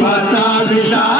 Shwata Vita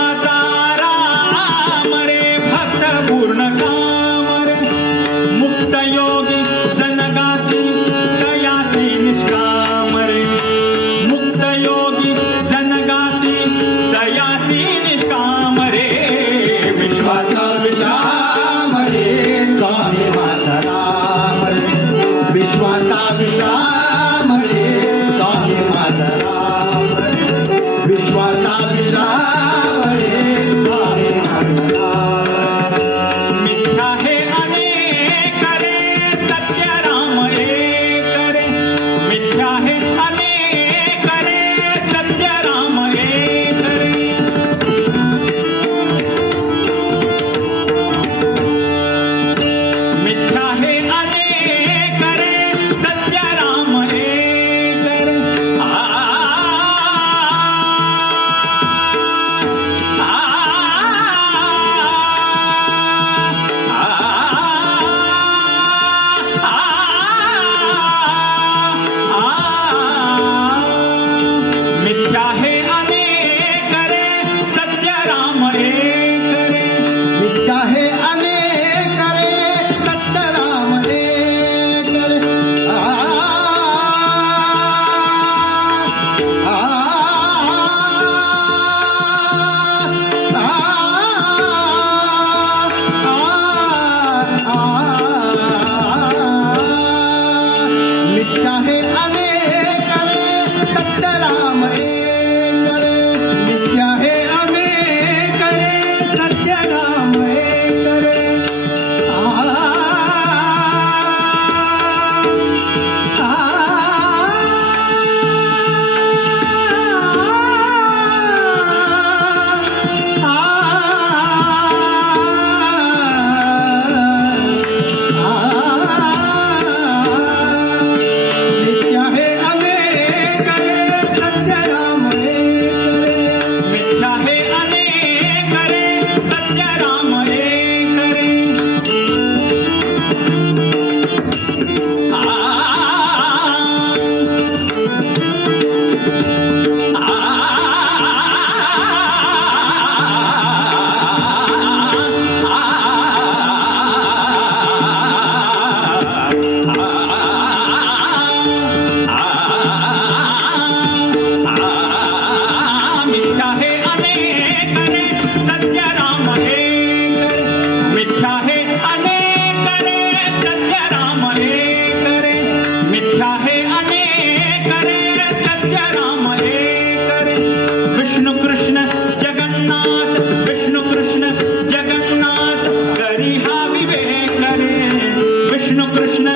Krishna.